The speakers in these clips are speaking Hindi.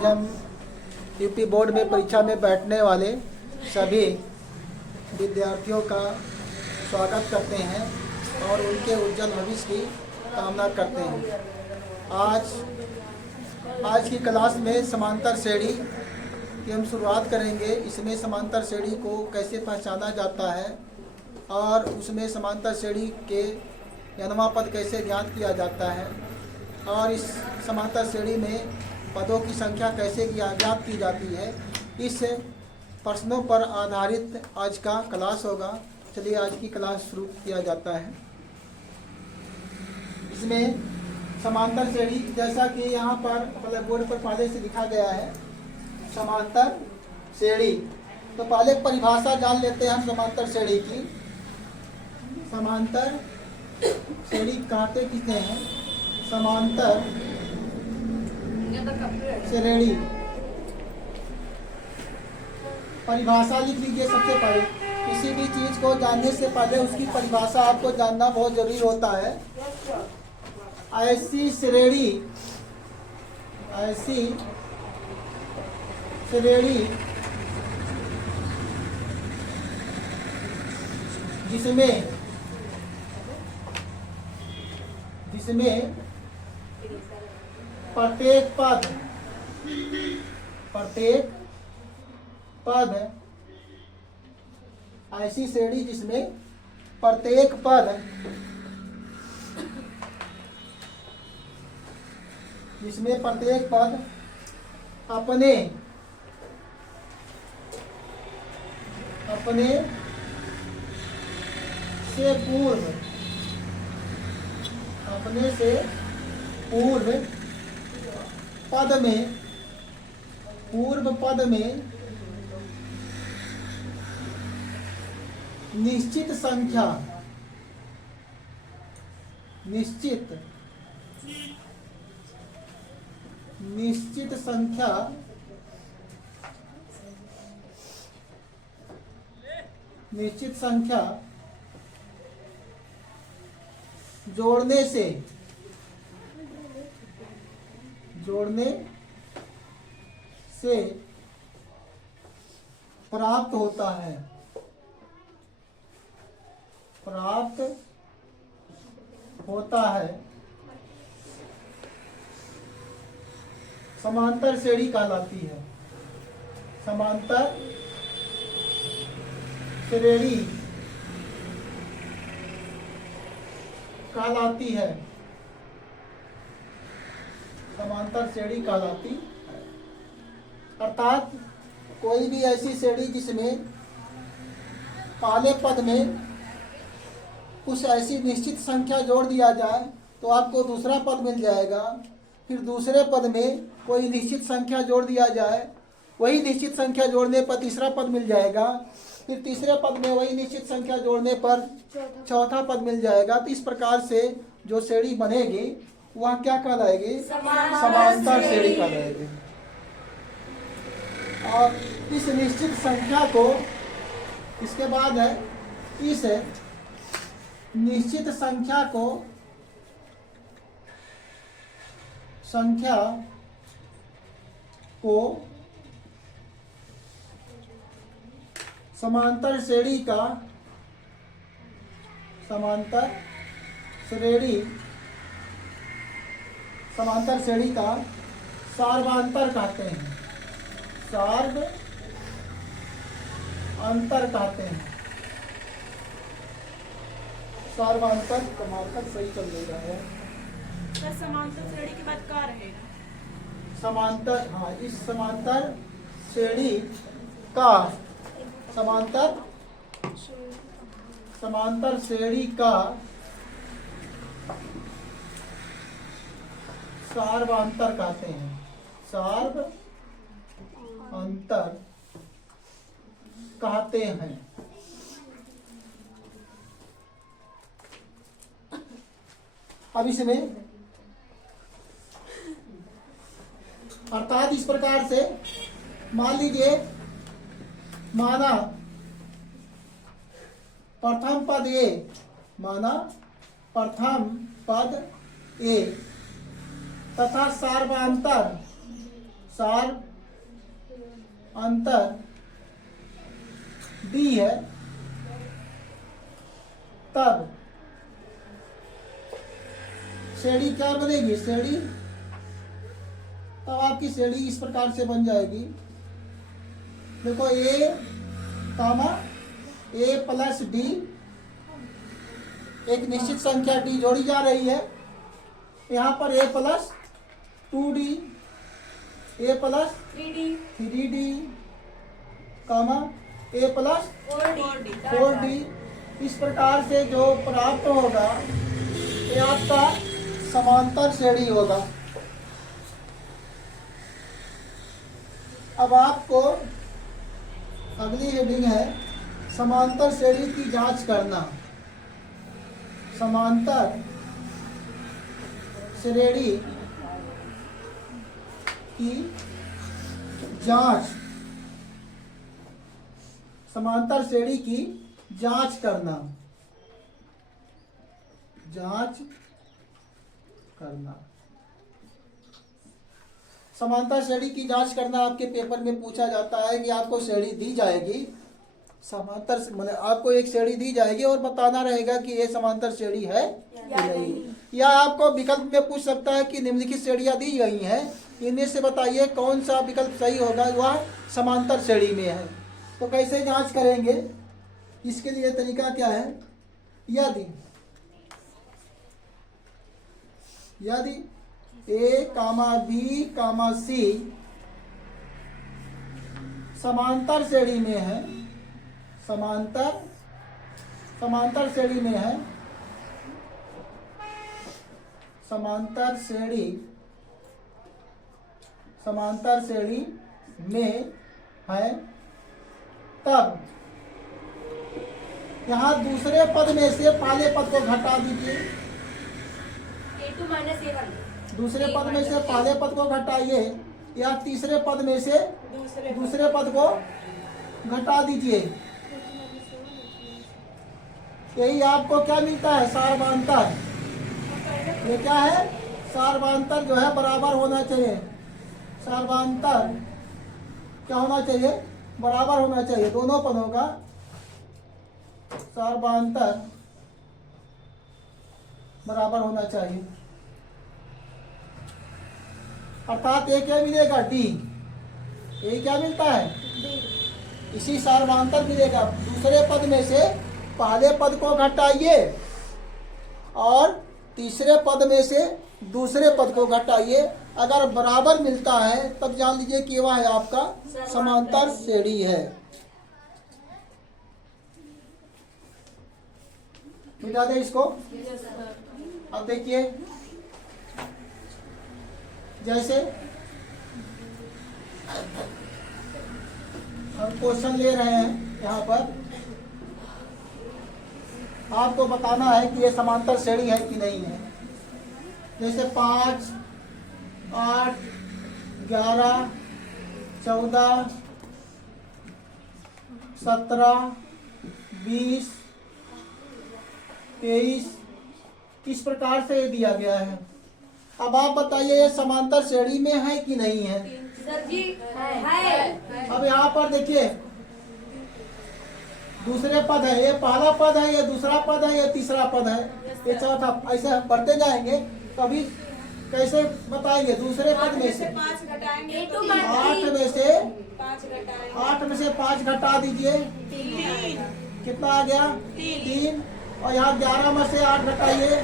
आज हम यूपी बोर्ड में परीक्षा में बैठने वाले सभी विद्यार्थियों का स्वागत करते हैं और उनके उज्जवल भविष्य की कामना करते हैं। आज की क्लास में समांतर श्रेणी की हम शुरुआत करेंगे। इसमें समांतर श्रेणी को कैसे पहचाना जाता है और उसमें समांतर श्रेणी के n पद कैसे ज्ञात किया जाता है और इस समांतर श्रेणी में पदों की संख्या कैसे ज्ञात की जाती है, इस प्रश्नों पर आधारित आज का क्लास होगा। चलिए आज की क्लास शुरू किया जाता है। इसमें समांतर श्रेणी जैसा कि यहाँ पर बोर्ड पर पहले से लिखा गया है समांतर श्रेणी। तो पहले परिभाषा जान लेते हैं हम समांतर श्रेणी की। समांतर श्रेणी कहते किसे हैं? समांतर श्रेणी परिभाषा लिख लीजिए। सबसे पहले किसी भी चीज को जानने से पहले उसकी परिभाषा आपको जानना बहुत जरूरी होता है। ऐसी श्रेणी जिसमें प्रत्येक पद ऐसी श्रेणी जिसमें प्रत्येक पद अपने से पूर्व पद में निश्चित संख्या जोड़ने से प्राप्त होता है समांतर श्रेणी कहलाती है। समांतर श्रेणी कहलाती है। अर्थात कोई भी ऐसी श्रेणी जिसमें पहले पद में कुछ ऐसी निश्चित संख्या जोड़ दिया जाए तो आपको दूसरा पद मिल जाएगा। फिर दूसरे पद में कोई निश्चित संख्या जोड़ दिया जाए, वही निश्चित संख्या जोड़ने पर तीसरा पद मिल जाएगा। फिर तीसरे पद में वही निश्चित संख्या जोड़ने पर चौथा पद मिल जाएगा। तो इस प्रकार से जो श्रेणी बनेगी वह क्या कहलाएगी? समांतर श्रेणी कहलाएगी। और इस निश्चित संख्या को, इसके बाद है इस निश्चित संख्या को समांतर श्रेणी का सार्वंतर कहते हैं। सार्वंतर का मार्कर सही चल रहा है। समांतर श्रेणी के बाद क्या रहेगा? इस समांतर श्रेणी का समांतर श्रेणी का सार्वंतर कहते हैं। सार्वंतर कहते हैं। अब इसमें अर्थात इस प्रकार से मान लीजिए, माना प्रथम पद ए, माना प्रथम पद ए तथा सार अंतर डी है, तब श्रेणी क्या बनेगी? श्रेणी, तब आपकी श्रेणी इस प्रकार से बन जाएगी। देखो ए कामा ए प्लस डी, एक निश्चित संख्या डी जोड़ी जा रही है। यहाँ पर ए प्लस 2d, ए प्लस 3d कामा ए प्लस 4d। इस प्रकार से जो प्राप्त होगा ये आपका समांतर श्रेणी होगा। अब आपको अगली हेडिंग है समांतर श्रेणी की जांच करना। समांतर श्रेणी की जांच, समांतर श्रेणी की जांच करना, जांच करना। समांतर श्रेणी की जांच करना आपके पेपर में पूछा जाता है कि आपको श्रेणी दी जाएगी, समांतर मतलब आपको एक श्रेणी दी जाएगी और बताना रहेगा कि ये समांतर श्रेणी है या नहीं। या आपको विकल्प में पूछ सकता है कि निम्नलिखित श्रेणियां दी गई हैं, इनमें से बताइए कौन सा विकल्प सही होगा, वह समांतर श्रेणी में है। तो कैसे जांच करेंगे, इसके लिए तरीका क्या है? यदि ए कामा बी कामा सी समांतर श्रेणी में है, समांतर श्रेणी में है, समांतर श्रेणी में है, तब यहाँ दूसरे पद में से पहले पद को घटा दीजिए। दूसरे पद में से पहले पद को घटाइए या तीसरे पद में से दूसरे पद को घटा दीजिए। यही आपको क्या मिलता है? सार्वंतर। ये क्या है? सार्वंतर जो है बराबर होना चाहिए। सार्वंतर क्या होना चाहिए? बराबर होना चाहिए दोनों पदों का। सार्वंतर बराबर होना चाहिए, अर्थात ये क्या मिलेगा? डी। ये क्या मिलता है? इसी सार्वंतर मिलेगा। दूसरे पद में से पहले पद को घटाइए और तीसरे पद में से दूसरे पद को घटाइए। अगर बराबर मिलता है तब जान लीजिए कि वह आपका समांतर श्रेणी है। मिटा दे इसको। अब देखिए, जैसे हम क्वेश्चन ले रहे हैं, यहाँ पर आपको बताना है कि ये समांतर श्रेणी है कि नहीं है। जैसे 5, 8, 11, 14, 17, 20, 23 इस प्रकार से ये दिया गया है। अब आप बताइए ये समांतर श्रेणी में है कि नहीं है? सर जी है। अब यहाँ पर देखिए, दूसरे पद है, ये पहला पद है, ये दूसरा पद है, ये तीसरा पद है, ये चौथा, ऐसे बढ़ते जाएंगे। कभी कैसे बताएंगे? दूसरे पद में से 5 घटाएंगे तो 8 में से 5 घटाएंगे 8 में से 5 घटा दीजिए, 3 कितना आ गया? 3। और यहाँ 11 में से 8 घटाइए,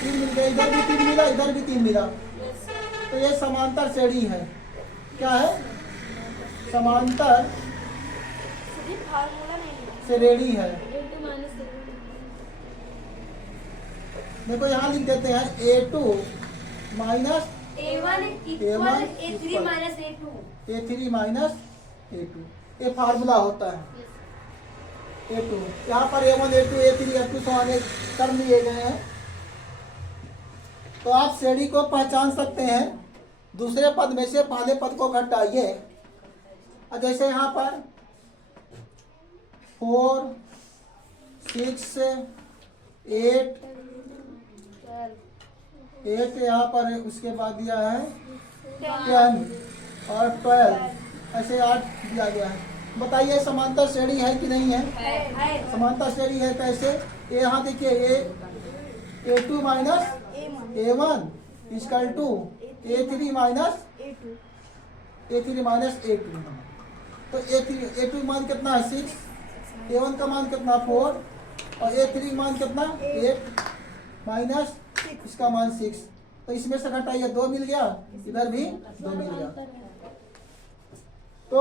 3 मिल गया। इधर भी 3 मिला, इधर भी 3 मिला। तो ये समांतर श्रेणी है। क्या है? समांतर श्रेणी है। देखो यहाँ लिख देते हैं A2 minus A3 minus A2। ये फार्मूला होता है A2। यहाँ पर A1 A2 A3 A2 तो आगे कर लिए गए हैं। तो आप श्रेणी को पहचान सकते हैं। दूसरे पद में से पहले पद को घटाइए। जैसे यहाँ पर 4, 6, 8 यहाँ पर उसके बाद दिया है 10 और 12 ऐसे 8 दिया गया है। बताइए समांतर श्रेणी है कि नहीं है? है समांतर श्रेणी है कैसे? ये यहाँ देखिए A2 minus A1 equal to A3 minus A2। तो A2 मान कितना है 6, A1 का मान कितना 4 और A3 मान कितना 8 माइनस इसका मान 6। तो इसमें से घटाइए 2 मिल गया, इधर भी 2 मिल गया। तो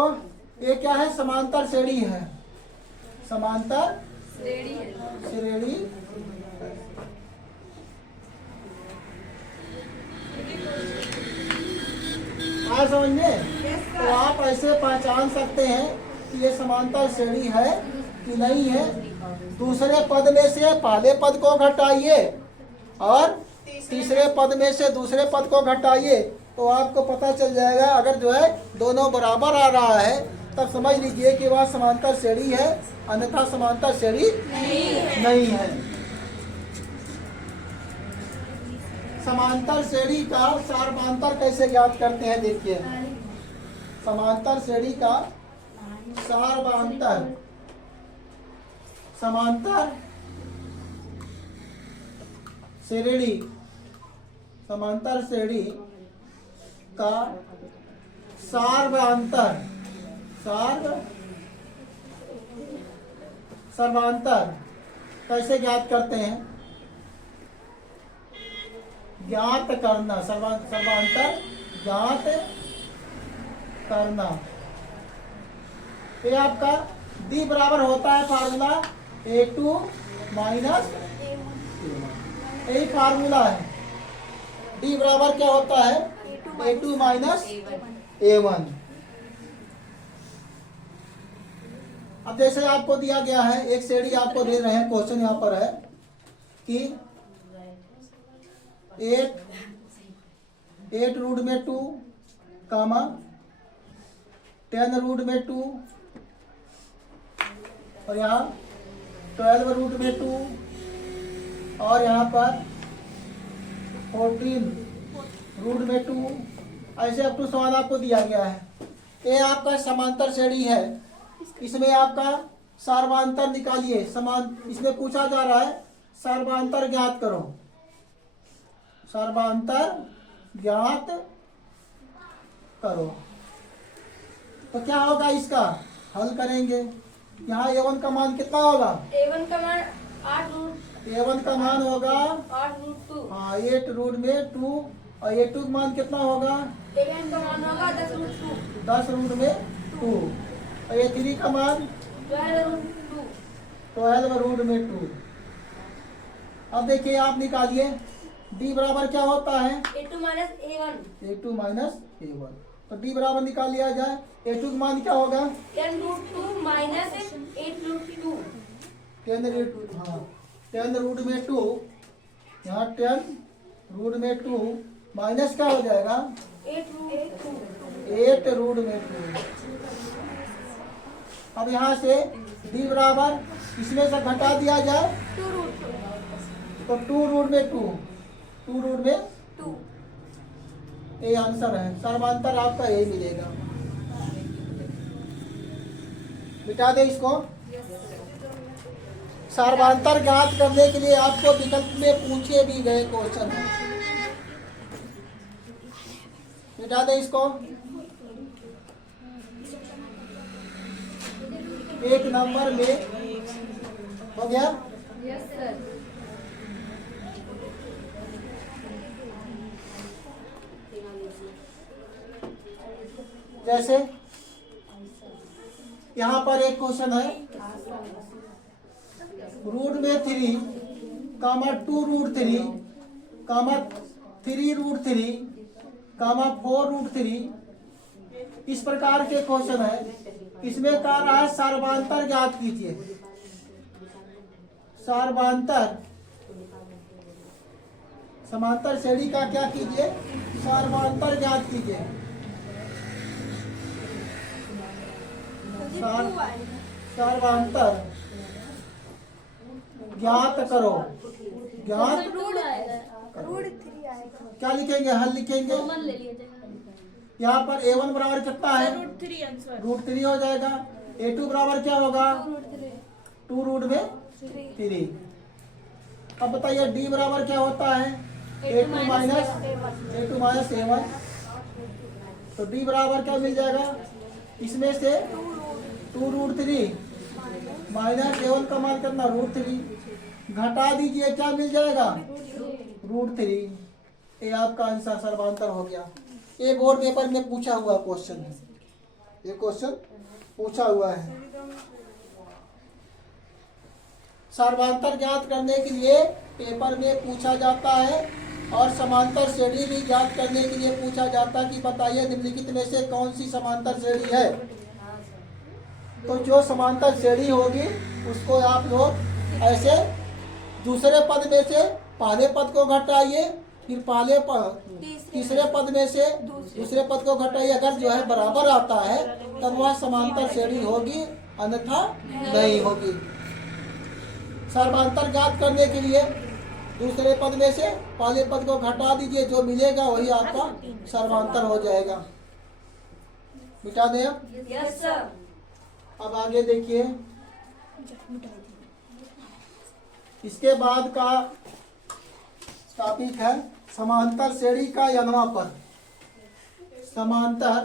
ये क्या है? समांतर श्रेणी है। समांतर श्रेणी आज समझ में? तो आप ऐसे पहचान सकते हैं कि ये समांतर श्रेणी है कि नहीं है। दूसरे पद में से पहले पद को घटाइए और तीसरे पद में से दूसरे पद को घटाइए तो आपको पता चल जाएगा। अगर जो है दोनों बराबर आ रहा है तब समझ लीजिए कि वह समांतर श्रेणी है, अन्यथा समांतर श्रेणी नहीं है। समांतर श्रेणी का सार्वधांतर कैसे ज्ञात करते हैं? देखिए, समांतर श्रेणी का सार्वधांतर, समांतर श्रेणी, समांतर श्रेणी का सार्वधांतर, सर्वांतर कैसे ज्ञात करते हैं? ज्ञात करना, सर्वांतर ज्ञात करना। ये आपका डी बराबर होता है फार्मूला A2 माइनस यही फार्मूला है। डी बराबर क्या होता है? A2 minus A1। अब जैसे आपको दिया गया है, एक श्रेणी आपको दे रहे हैं, क्वेश्चन यहाँ पर है कि 8 रूट में 2 कामा 10 रूट में 2 और यहाँ 12 रूट में 2 और यहाँ पर 14 रूट में 2 ऐसे अप टू सवाल आपको दिया गया है। ये आपका समांतर श्रेणी है। इसमें आपका सार्वधांतर निकालिए। इसमें पूछा जा रहा है सार्वधांतर ज्ञात करो। सार्वधांतर ज्ञात करो तो क्या होगा? इसका हल करेंगे। यहाँ A1 का मान कितना होगा? A1 का मान 8 रूट A1 का मान होगा 8 रूट 2। हाँ 8 रूट में 2 और A2 का मान कितना होगा? A1 का मान होगा 10 रूट 2। 10 रूट में 2 और A3 का मान 12 रूट 2। 12 रूट में 2। अब देखिए आप निकालिए D बराबर क्या होता है? A2 minus A1। A2 minus A1। तो D बराबर निकाल लिया जाए। A2 का मान क्या होगा? 10 रूट 2 माइनस 8 रूट 2। 10 रूट में 2, यहाँ 10 रूट में 2 माइनस क्या हो जाएगा? 8 रूट 2। 8 रूट में 2। अब यहाँ से D बराबर इसमें से घटा दिया जाए 2 रूट 2। तो 2 रूट में 2, 2 रूट में 2। ये आंसर है। सर्वांतर आपका यही मिलेगा। मिटा दे इसको। सर्वांतर ज्ञात करने के लिए आपको विकल्प में पूछे भी गए क्वेश्चन है। मिटा दे इसको। 1 नंबर में हो गया। Yes sir. जैसे यहाँ पर एक क्वेश्चन है, रूट में 3 कामा 2 रूट 3 कामा 3 रूट 3 कामा 4 रूट 3 इस प्रकार के क्वेश्चन है। इसमें कह रहा है सर्वांतर ज्ञात कीजिए। सर्वांतर, समांतर श्रेणी का क्या कीजिए? सर्वांतर ज्ञात कीजिए। सर्वांतर ज्ञात करो। ज्ञात रूट आएगा। क्या लिखेंगे? हल लिखेंगे। कॉमन ले लिया जाएगा। यहाँ पर A1 बराबर कितना है? √3 आंसर। √3 हो जाएगा। A2 बराबर क्या होगा? 2 रूट में 3। अब बताइए D बराबर क्या होता है? A2 minus A1। तो D बराबर क्या मिल जाएगा? इसमें से 2√3 माइनस A1 का मान कितना? √3। घटा दीजिए, क्या मिल जाएगा? √3। ये आपका आंसर सर्वांतर हो गया। ये बोर्ड पेपर में पूछा हुआ क्वेश्चन है, ये क्वेश्चन पूछा हुआ है। सर्वांतर ज्ञात करने के लिए पेपर में पूछा जाता है और समांतर श्रेणी भी ज्ञात करने के लिए पूछा जाता है कि बताइए निम्नलिखित में से कौन सी समांतर श्रेणी है। तो जो समांतर श्रेणी होगी उसको आप लोग ऐसे दूसरे पद में से पहले पद को घटाइए, फिर तीसरे पद में से दूसरे पद को घटाइए। अगर जो है बराबर आता है तब वह समांतर श्रेणी होगी, अन्यथा नहीं होगी। सर्वांतर ज्ञात करने के लिए दूसरे पद में से पहले पद को घटा दीजिए, जो मिलेगा वही आपका सर्वांतर हो जाएगा। मिटा दें अब? Yes sir. अब आगे देखिए, इसके बाद का टॉपिक है समांतर श्रेणी का n वां पद। समांतर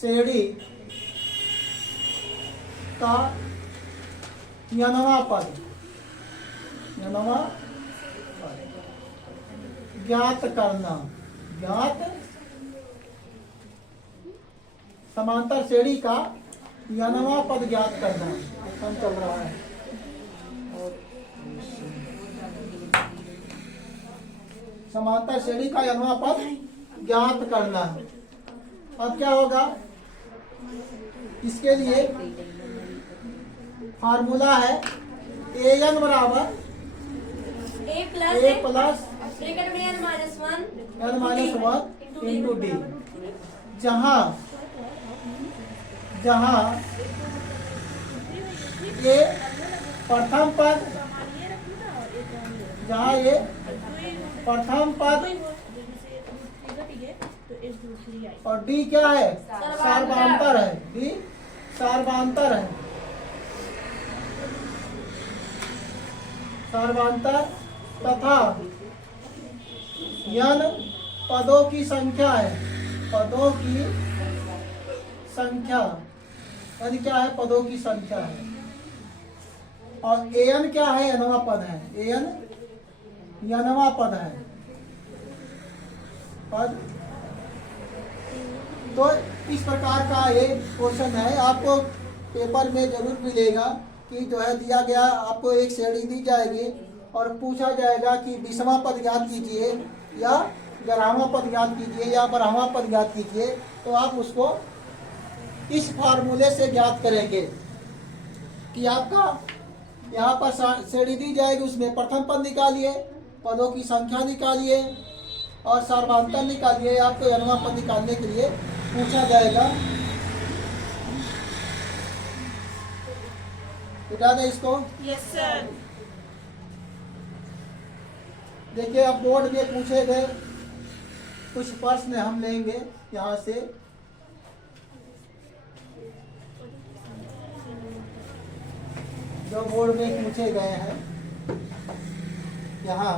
श्रेणी का n वां पद ज्ञात करना। समांतर श्रेणी का n वां पद ज्ञात करना काम चल रहा है। और समांतर श्रेणी का n वां पद ज्ञात करना। अब क्या होगा? इसके लिए फार्मूला है an बराबर A a प्लस ब्रैकेट में n-1 n-1 इंटू डी। जहाँ ये प्रथम पद, और डी क्या है? सर्वांतर है। डी सर्वांतर है। तथा n पदों की संख्या है। यानी क्या है? पदों की संख्या है। और an क्या है? n वां पद है। an n वां पद है। पद तो इस प्रकार का ये क्वेश्चन है, आपको पेपर में जरूर मिलेगा कि जो है दिया गया, आपको एक श्रेणी दी जाएगी और पूछा जाएगा कि 20वां पद ज्ञात कीजिए या 11वां पद ज्ञात कीजिए या 12वां पद ज्ञात कीजिए। तो आप उसको इस फार्मूले से ज्ञात करेंगे कि आपका यहाँ पर श्रेणी दी जाएगी, उसमें प्रथम पद निकालिए, पदों की संख्या निकालिए और सर्वांतर निकालिए। आपको n वां पद निकालने के लिए पूछा जाएगा। मिटा दें इसको? Yes sir. देखिए, अब बोर्ड में पूछे गए कुछ प्रश्न हम लेंगे यहाँ से। जो बोर्ड में पूछे गए हैं यहाँ,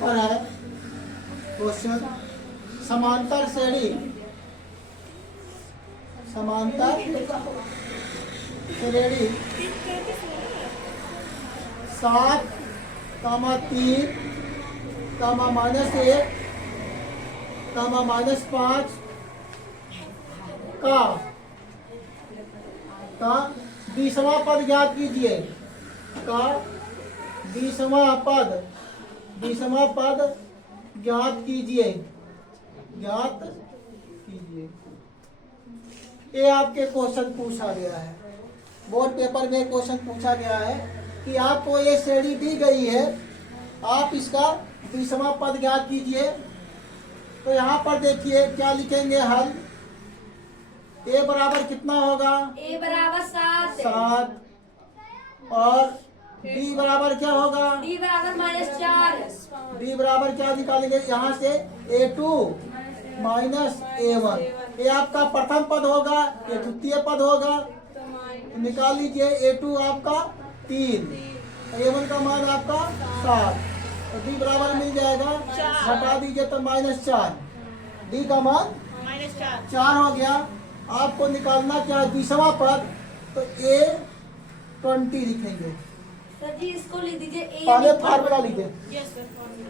पर है क्वेश्चन समांतर श्रेणी 7, 3, -1, -5 का 20वां पद ज्ञात कीजिए। का 20वां पद ज्ञात कीजिए। ये आपके क्वेश्चन पूछा गया है, बोर्ड पेपर में क्वेश्चन पूछा गया है कि आपको ये श्रेणी दी गई है, आप इसका 20वां पद ज्ञात कीजिए। तो यहाँ पर देखिए क्या लिखेंगे? हल ए बराबर कितना होगा? ए बराबर 7। 7। और डी बराबर क्या होगा? डी बराबर -4। डी बराबर क्या निकालेंगे यहाँ से? A2 minus A1। ये आपका प्रथम पद होगा, ये द्वितीय पद होगा। तो निकाल लीजिए। A2 आपका 3, A1 का मान आपका 7। तो डी बराबर मिल जाएगा, घटा दीजिए तो -4। डी का मान -4 हो गया। आपको निकालना क्या है? 20वां पद। तो A20 लिखेंगे। सर जी इसको लिख दीजिए ए। पहले फार्मूला लिखे,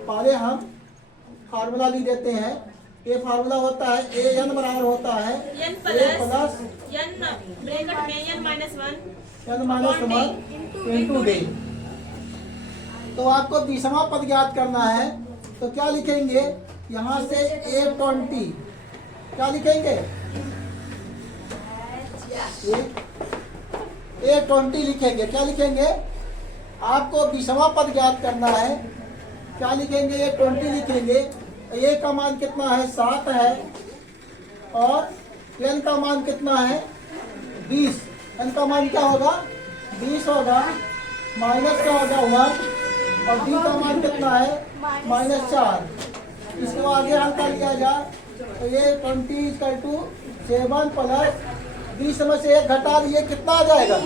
पहले हम फार्मूला लिख देते हैं। ये फार्मूला होता है AN बराबर होता है n A plus n bracket में n n minus 1 into D. तो आपको 20वां पद ज्ञात करना है। तो क्या लिखेंगे यहाँ से? A20 क्या लिखेंगे? A20 लिखेंगे। क्या लिखेंगे? आपको 20वां पद ज्ञात करना है। क्या लिखेंगे? A20 लिखेंगे। ए का मान कितना है? 7 है। और n का मान कितना है? 20। n का मान क्या होगा? 20 होगा। माइनस क्या होगा? 1। और d का मान कितना है? -4। इसको आगे हल कर लिया जाए तो ये 20 = 7 प्लस 20 में से 1 घटा दिए, कितना आ जाएगा?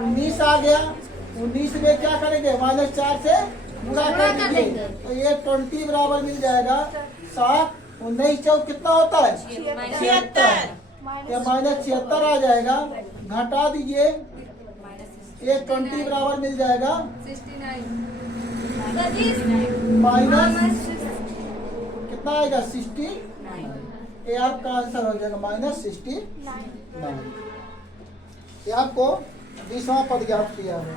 19 आ गया। 19 में क्या करेंगे? -4 से गुणा कर दीजिए। तो ये 20 बराबर मिल जाएगा 7। 19 चौक कितना होता है? 76। या -76 आ जाएगा। घटा दीजिए, ये 20 बराबर मिल जाएगा सर जी माइनस कितना आएगा? 60। ये आपका आंसर हो जाएगा -69। ये आपको 20वां पद ज्ञात किया है।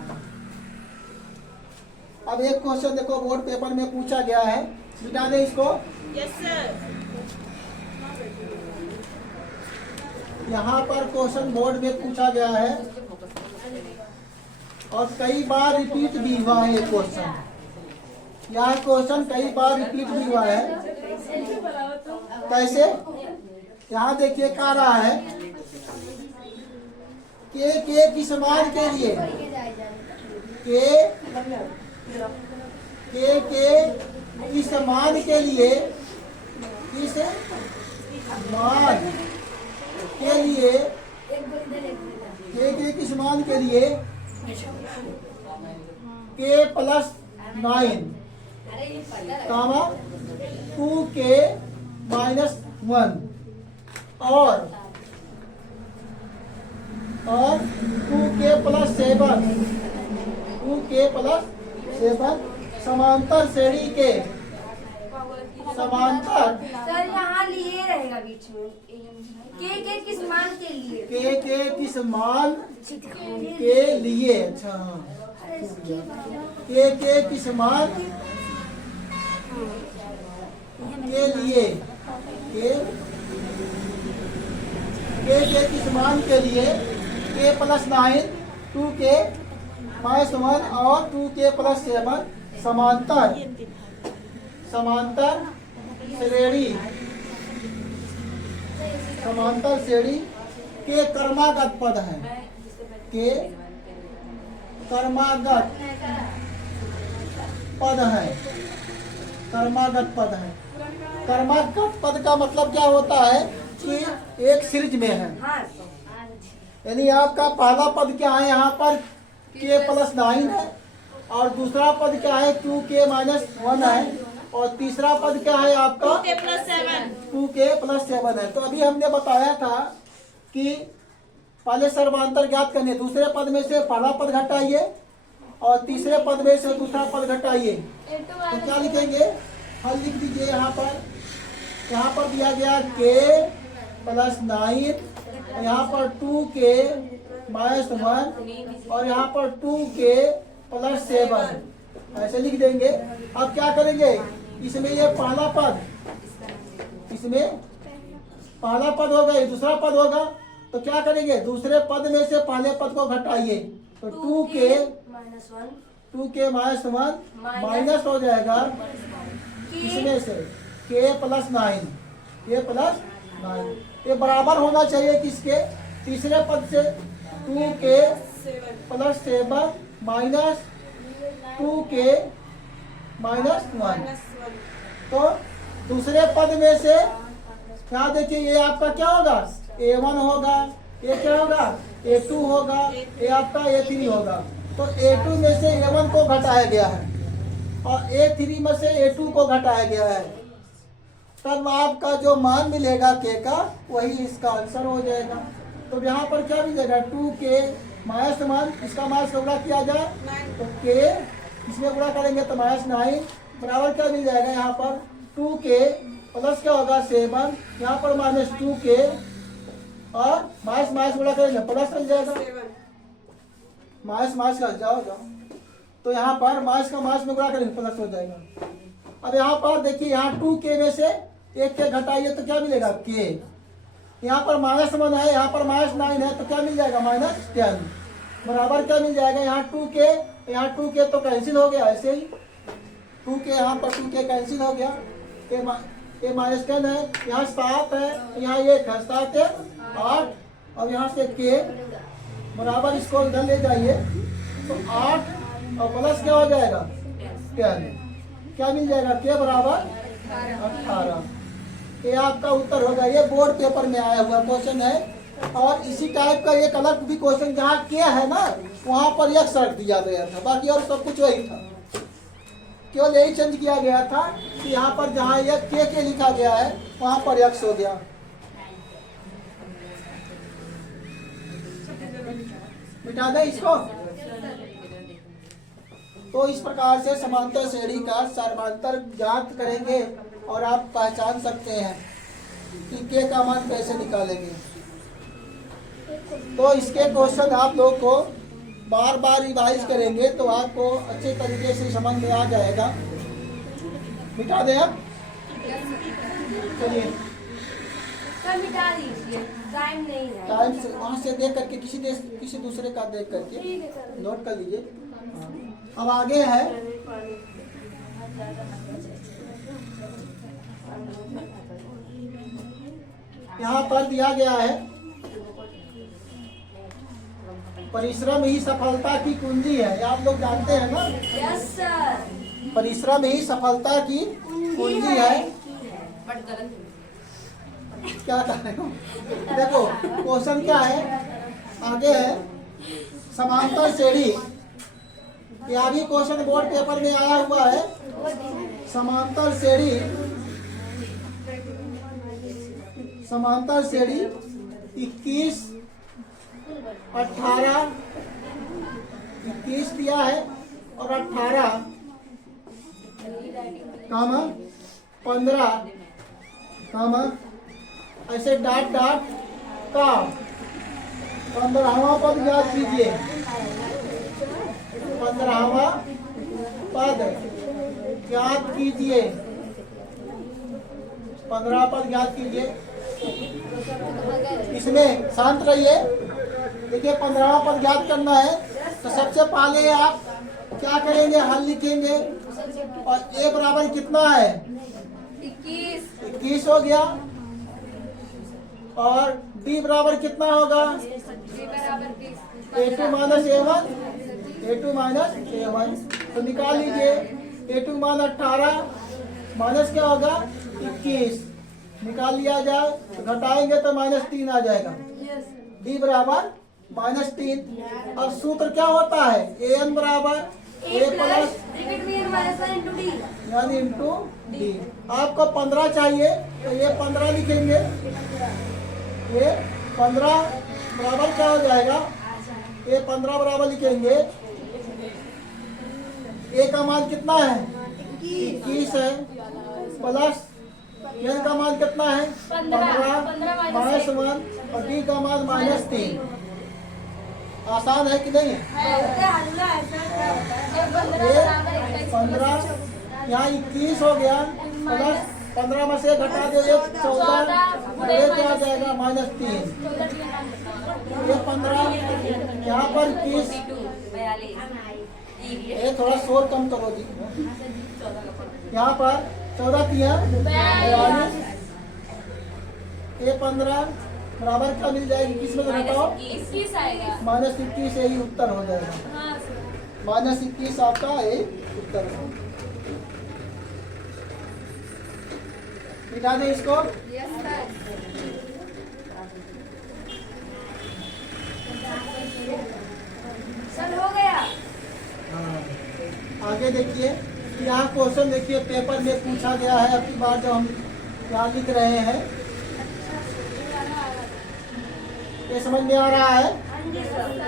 अब एक क्वेश्चन देखो बोर्ड पेपर में पूछा गया है, मिटा दे इसको। Yes sir. यहाँ पर क्वेश्चन बोर्ड में पूछा गया है और कई बार रिपीट भी हुआ है ये क्वेश्चन। यह क्वेश्चन कई बार रिपीट भी हुआ है। कैसे? यहाँ देखिए कह रहा है के किस मान के लिए के किस मान के लिए किस मान के लिए के किस मान के लिए के प्लस 9 कामा 2k माइनस 1 और 2k प्लस 7 2k प्लस 7 समांतर श्रेणी के समांतर सर यहाँ लिए रहेगा बीच में के किस मान के लिए के किस मान के लिए। अच्छा हाँ, के किस मान के लिए के किस मान के लिए k प्लस 9 2k माइनस 1 और 2k प्लस 7 समांतर श्रेणी के कर्मागत पद है। के कर्मागत पद है। कर्मागत पद है। कर्मागत पद का मतलब क्या होता है कि एक सीरीज में है। यानी आपका पहला पद क्या है यहाँ पर k प्लस 9 है और दूसरा पद क्या है 2k माइनस 1 है और तीसरा पद क्या है आपका 2k प्लस 7 2k प्लस 7 है। तो अभी हमने बताया था कि पहले सर्वांतर ज्ञात करने, दूसरे पद में से पहला पद घटाइए और तीसरे पद में से दूसरा पद घटाइए। तो क्या लिखेंगे? हल लिख दीजिए। यहाँ पर दिया गया k प्लस 9, यहाँ पर 2k माइनस 1 और यहाँ पर 2k प्लस 7 ऐसे लिख देंगे। अब क्या करेंगे? इसमें ये पहला पद, इसमें पहला पद होगा, ये दूसरा पद होगा। तो क्या करेंगे? दूसरे पद में से पहले पद को घटाइए। तो 2k माइनस 1 माइनस हो जाएगा इसमें से k प्लस 9 9। ये बराबर होना चाहिए किसके? तीसरे पद से 2k plus 7 minus 2k minus 1। तो दूसरे पद में से क्या देखिए, ये आपका क्या होगा? A1 होगा, ये क्या होगा? A2 होगा, ये आपका A3 होगा। तो A2 में से A1 को घटाया गया है और A3 में से A2 को घटाया गया है। तब आपका जो मान मिलेगा k का, वही इसका आंसर हो जाएगा। तो यहाँ पर क्या मिलेगा? 2k माइनस मान, इसका माइनस गुणा किया जाए तो k, इसमें गुणा करेंगे तो माइनस 9 बराबर क्या मिल जाएगा? यहाँ पर 2k प्लस क्या होगा? 7, यहाँ पर माइनस 2k और माइनस माइनस गुणा करेंगे प्लस मिल जाएगा। माइनस माइनस का जाओ। तो यहाँ पर माइनस का माइनस में गुणा करेंगे प्लस हो जाएगा। अब यहाँ पर देखिए, यहाँ 2k में से एक के घटाइए तो क्या मिलेगा? k। यहाँ पर माइनस 1 है, यहाँ पर माइनस 9 है, तो क्या मिल जाएगा? माइनस 10 बराबर क्या मिल जाएगा? यहाँ 2k, यहाँ 2k तो कैंसिल हो गया, ऐसे ही 2k, यहाँ पर 2k कैंसिल हो गया। ये माइनस 10 है, यहाँ 7 है, यहाँ 1 है, 7 है 8 और यहाँ से k बराबर, इसको इधर ले जाइए तो 8 और प्लस क्या हो जाएगा? 10। क्या मिल जाएगा? k बराबर 18। ये आपका उत्तर होगा। ये बोर्ड पेपर में आया हुआ क्वेश्चन है और इसी टाइप का एक अलग भी क्वेश्चन जहाँ k है ना, वहाँ पर एक शर्त दिया गया था, बाकी और सब कुछ वही था। केवल यही चेंज किया गया था कि यहाँ पर जहाँ एक के लिखा गया है वहाँ पर x हो गया। मिटा दें इसको। तो इस प्रकार से समांतर श्रेणी का सर्वांतर ज्ञात करेंगे और आप पहचान सकते हैं कि के का मान कैसे निकालेंगे। तो इसके क्वेश्चन आप लोग को बार बार रिवाइज करेंगे तो आपको अच्छे तरीके से समझ में आ जाएगा। मिटा दें आप। चलिए सर मिटा दीजिए, टाइम नहीं है। टाइम से वहाँ से देख करके किसी दूसरे का देख करके ठीक है सर। नोट कर लीजिए। अब आगे है यहाँ पर दिया गया है परिश्रम ही सफलता की कुंजी है। ये आप लोग जानते हैं ना? Yes sir. परिश्रम ही सफलता की कुंजी है। क्या कर रहे हो? देखो क्वेश्चन क्या है, आगे है समांतर श्रेणी। यह भी क्वेश्चन बोर्ड पेपर में आया हुआ है। समांतर श्रेणी, समांतर श्रेणी 21, 18, 21 दिया है और 18 कामा 15 कामा ऐसे डाट डाट का 15वां पद याद कीजिए। 15वां पद याद कीजिए। 15 पद याद कीजिए। इसमें शांत रहिए। देखिए 15वां पद याद करना है तो सबसे पहले आप क्या करेंगे? हल लिखेंगे और a बराबर कितना है? 21 हो गया और d बराबर कितना होगा? a2 minus a1, a2 minus a1। तो निकाल लीजिए। a2 मान 18 माइनस क्या होगा? 21 निकाल लिया जाए तो घटाएंगे तो -3 आ जाएगा। d बराबर -3। अब सूत्र क्या होता है? an बराबर a प्लस यानी इंटू डी। आपको 15 चाहिए तो ये 15 लिखेंगे। ये 15 बराबर क्या हो जाएगा? ये 15 बराबर लिखेंगे। ए का मान कितना है? 21 है प्लस एन का मान कितना है? 15 माइनस 1 और डी का मान -3। आसान है कि नहीं? 15 यहाँ 21 हो गया प्लस 15 में से घटा देंगे 14 और ये क्या आ जाएगा? -3। ये 15 यहाँ पर 21। ये थोड़ा शोर कम करो जी। यहाँ पर 14 42 A15 बराबर क्या मिल जाएगी, किस में से घटाओ, 21 आएगा। -21 यही उत्तर हो जाएगा। हाँ सर। -21 आपका यही उत्तर है। मिटा दें इसको। Yes sir. सर हो गया। हाँ। आगे देखिए, यहाँ क्वेश्चन देखिए पेपर में पूछा गया है। अब की बार जब हम यहाँ लिख रहे हैं, ये समझ में आ रहा है। हाँ जी सर।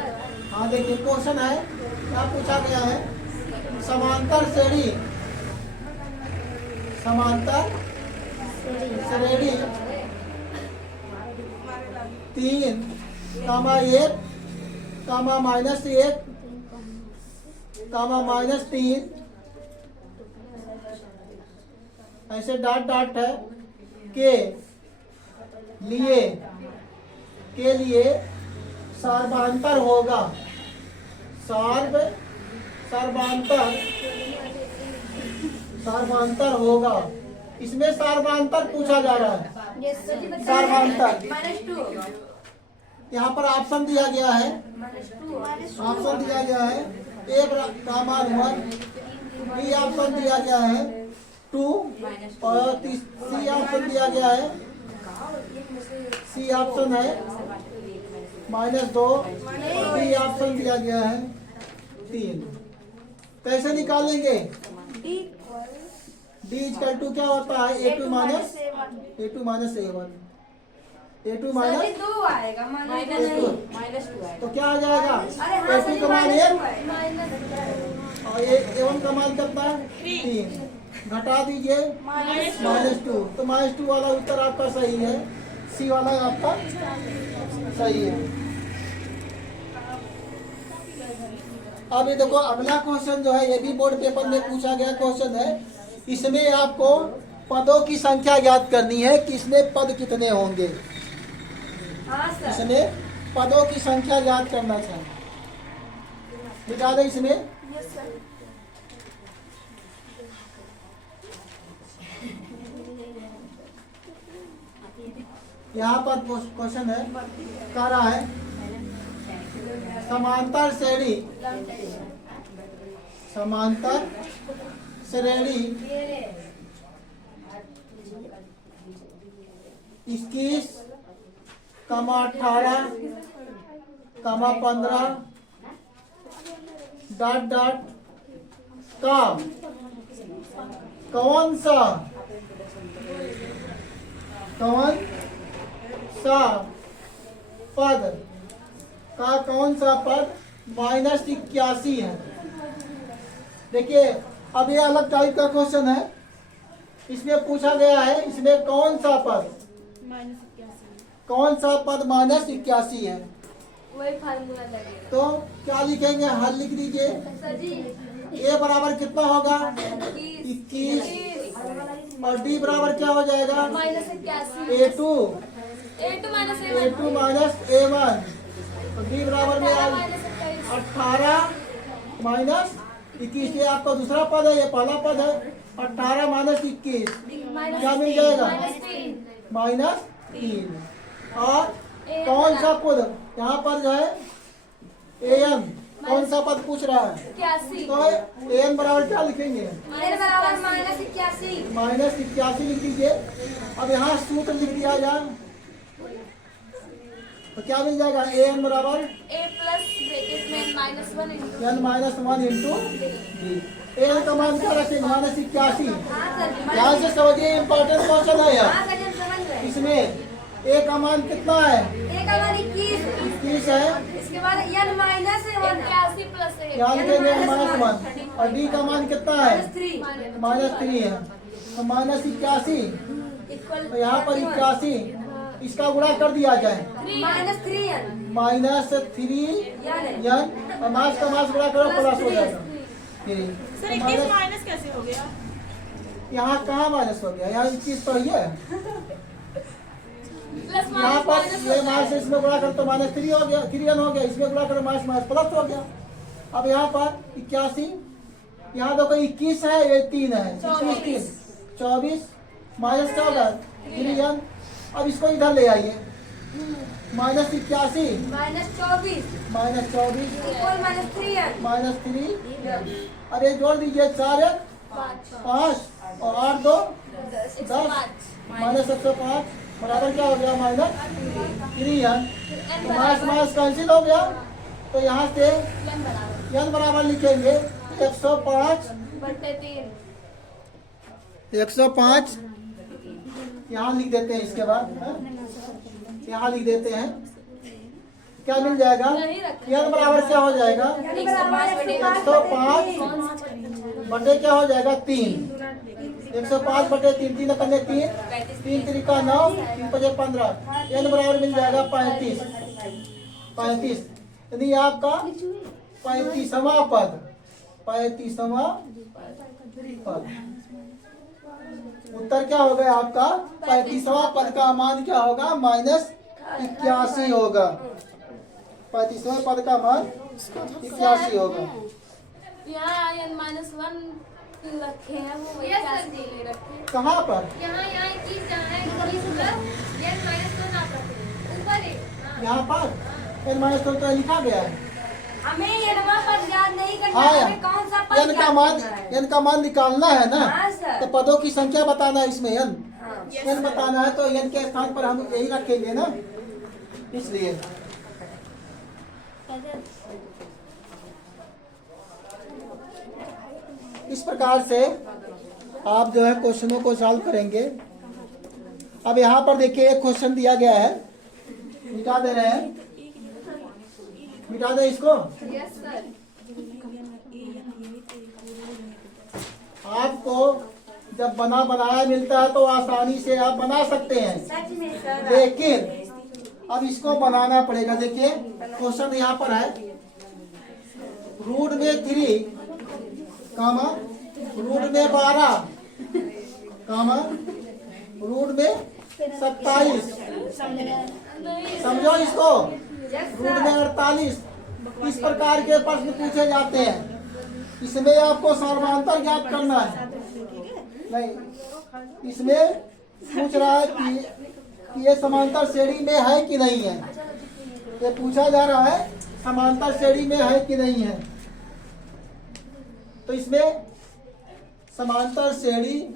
हाँ देखिए क्वेश्चन है, क्या पूछा गया है, समांतर श्रेणी, समांतर श्रेणी 3, -1, -1, -3 ऐसे डॉट डॉट है के लिए सर्वांतर होगा, सर्वांतर होगा। इसमें सर्वांतर पूछा जा रहा है। Yes sir. सर्वांतर। -2 यहाँ पर ऑप्शन दिया गया है, -2 ऑप्शन दिया गया है A कामा 1, B ऑप्शन दिया गया है 2 और C ऑप्शन दिया गया है, C ऑप्शन है -2 और D ऑप्शन दिया गया है 3। कैसे निकालेंगे? D इक्वल टू क्या होता है, A2 minus A1, A2 minus 2 आएगा A2, -2 तो क्या आ जाएगा, अरे हाँ A2 का मान 1 और A1 का मान कितना है 3, घटा दीजिए -2, तो -2 वाला उत्तर आपका सही है, C वाला आपका सही है। अब ये देखो अगला क्वेश्चन जो है, ये भी बोर्ड पेपर में पूछा गया क्वेश्चन है। इसमें आपको पदों की संख्या ज्ञात करनी है कि इसमें पद कितने होंगे। हाँ सर। इसमें पदों की संख्या ज्ञात करना चाहिए। मिटा दें इसमें। Yes sir. यहाँ पर क्वेश्चन है, कह रहा है समांतर श्रेणी 21, 18, 15 डॉट डॉट का कौन सा पद -81 है। देखिए अब ये अलग टाइप का क्वेश्चन है। इसमें पूछा गया है, इसमें कौन सा पद -81 है। वही फार्मूला लगेगा। तो क्या लिखेंगे, हल लिख दीजिए। सर जी A बराबर कितना होगा 21 और D बराबर क्या हो जाएगा A2 माइनस A1 और D बराबर में 18 माइनस 21। ये आपका दूसरा पद है, ये पहला पद है। 18 माइनस 21 क्या मिल जाएगा -3। और कौन सा पद यहाँ पर जो है an कौन सा पद पूछ रहा है, तो an बराबर क्या लिखेंगे -81 लिख दीजिए। अब यहाँ सूत्र लिख दिया जाए तो क्या मिल जाएगा an बराबर n-1 इंटू डी। an का मान क्या रखेंगे -81। ध्यान से समझिए, इम्पोर्टेंट क्वेश्चन है यह। इसमें a का मान कितना है 21 है, इसके बाद n माइनस क्या लिखेंगे -1 और d का मान कितना है -3 है, तो -81 तो यहाँ पर 81 इसका गुणा कर दिया जाए -3n और मास का मास गुणा करो प्लस हो जाएगा। सर 21 माइनस कैसे हो गया? यहाँ कहाँ माइनस हो गया, यहाँ 21 तो ही है। यहाँ पर ये मास इसमें गुणा कर तो -3 हो गया, 3n हो गया, इसमें गुणा करो मास मास प्लस हो गया। अब यहाँ पर 81, यहाँ देखो 21 है, ये 3 है, 21 3 24 माइनस क्या होगा 3n अब इसको इधर ले आइए, -81 -24 -24 इक्वल -3 -3। अरे जोड़ दीजिए, 4 1 5 और 8 2 10 -105 बराबर क्या हो गया, -3n। तो माइनस कैंसिल हो गया, तो यहाँ से n बराबर लिखेंगे 105 105 यहाँ लिख देते हैं। इसके बाद यहाँ लिख देते हैं, क्या मिल जाएगा, n बराबर क्या हो जाएगा, 105 बटे क्या हो जाएगा 3, 105 बटे 3, 3 करने 3 3 का 9, 3 बजे 15, n बराबर मिल जाएगा 35। यानी आपका 35वां पद, 35वां पद। उत्तर क्या हो गया आपका, 35वां पद का मान क्या होगा, -81 होगा। 35वां पद का मान 81 होगा। यहाँ -1 रखे हैं, वो वही कैसे ले रखे हैं? कहाँ पर, यहाँ एक चीज जहाँ है -1 आप रखे हैं ऊपर एक। यहाँ पर n-1 तो लिखा गया है। हमें ये नंबर पर याद नहीं करना, हाँ हमें कौन सा पद n का याद मान, करना है। n का मान निकालना है ना, हाँ सर। तो पदों की संख्या बताना है इसमें n हाँ। n बताना है, तो n के स्थान पर हम यही रखेंगे ना, इसलिए। इस प्रकार से आप जो है क्वेश्चनों को सॉल्व करेंगे। अब यहाँ पर देखिए एक क्वेश्चन दिया गया है, मिटा दे रहे हैं, मिटा दे इसको। आपको जब बना बनाया मिलता है तो आसानी से आप बना सकते हैं, सच में सर। लेकिन अब इसको बनाना पड़ेगा। देखिए क्वेश्चन यहाँ पर है, रूट में 3 कामा रूट में 12 कामा रूट में 27, समझो इसको, रूट में 48। इस प्रकार के प्रश्न पूछे जाते हैं, इसमें आपको समांतर ज्ञात करना है। नहीं, इसमें पूछ रहा है कि ये समांतर श्रेणी में है कि नहीं है, ये पूछा जा रहा है समांतर श्रेणी में है कि नहीं है। तो इसमें समांतर श्रेणी है,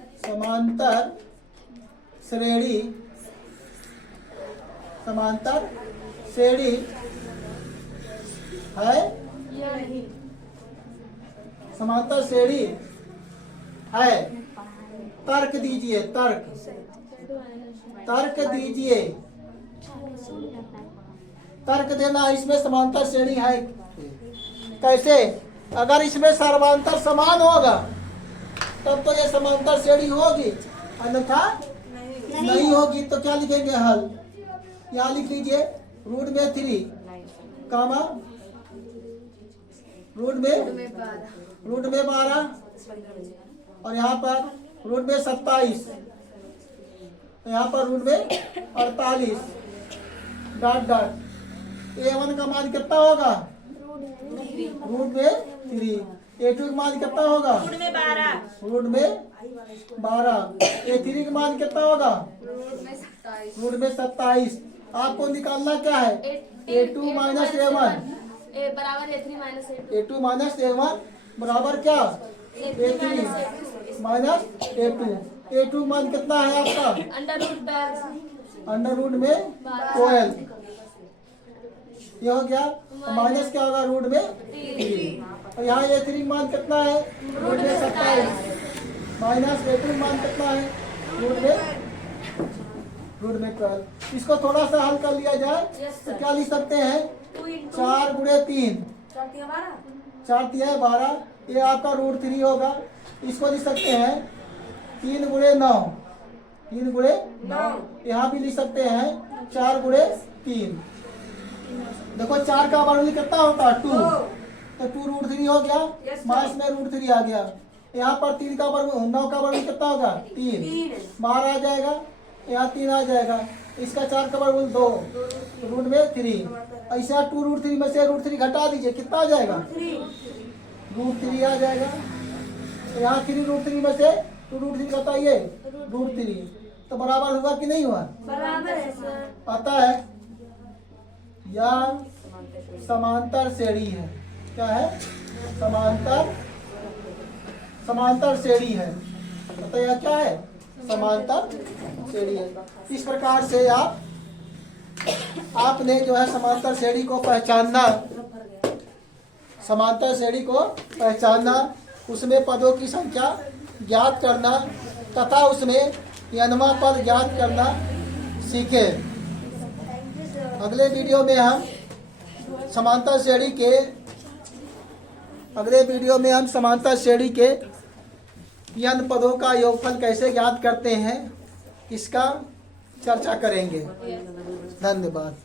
समांतर श्रेणी है। तर्क दीजिए, तर्क दीजिए, तर्क देना इसमें समांतर श्रेणी है कैसे। अगर इसमें सर्वांतर समान होगा तब तो ये समांतर श्रेणी होगी, अन्यथा नहीं होगी। तो क्या लिखेंगे हल, यहाँ लिख लीजिए, रूट में 3 कामा रूट में 12 और यहाँ पर रूट में 27, यहाँ पर रूट में 48 डॉट डॉट। A1 का मान कितना होगा, रूट में 3। A2 का मान कितना होगा, रूट में 12, रूट में 12। A3 का मान कितना होगा, रूट में 27। आपको निकालना क्या है, A2 माइनस A1, बराबर A3 minus A2 minus A1 बराबर क्या, A3 माइनस A2। A2 मान कितना है आपका, अंडर रूट में 12। ये हो गया, माइनस क्या होगा, रूट में 3। और यहाँ A3 मान कितना है, रूट में 27 माइनस A2 मान कितना है, रूट में 12। इसको थोड़ा सा हल कर लिया जाए तो क्या लिख सकते हैं, 4 गुणे 3, 4 3 12, ये आपका रूट 3 होगा। इसको लिख सकते हैं 3 गुणे 9, 3 गुणे 9। यहाँ भी लिख सकते हैं 4 गुणे 3। देखो 4 का वर्ग कितना होता है, 2, तो 2 रूट 3 हो गया, माइनस में रूट 3 आ गया। यहाँ पर 3 का वर्ग, 9 का वर्ग कितना होगा, 3, बाहर आ जाएगा, यहाँ 3 आ जाएगा। इसका 4 का वर्ग 2, रूट में 3। ऐसा 2 रूट 3 में से रूट 3 घटा दीजिए, कितना आ जाएगा, रूट 3 आ जाएगा। यहाँ 3 रूट 3 में से 2 रूट 3 घटाइए, रूट 3। तो बराबर हुआ कि नहीं हुआ? बराबर है सर। आता है या समांतर श्रेणी है। क्या है? समांतर श्रेणी है। तो यह क्या है? समांतर श्रेणी है। इस प्रकार से आपने जो है समांतर श्रेणी को पहचानना, समांतर श्रेणी को पहचानना, उसमें पदों की संख्या ज्ञात करना तथा उसमें nवां पद ज्ञात करना सीखे। अगले वीडियो में हम समांतर श्रेणी के n पदों का योगफल कैसे ज्ञात करते हैं, इसका चर्चा करेंगे। धन्यवाद।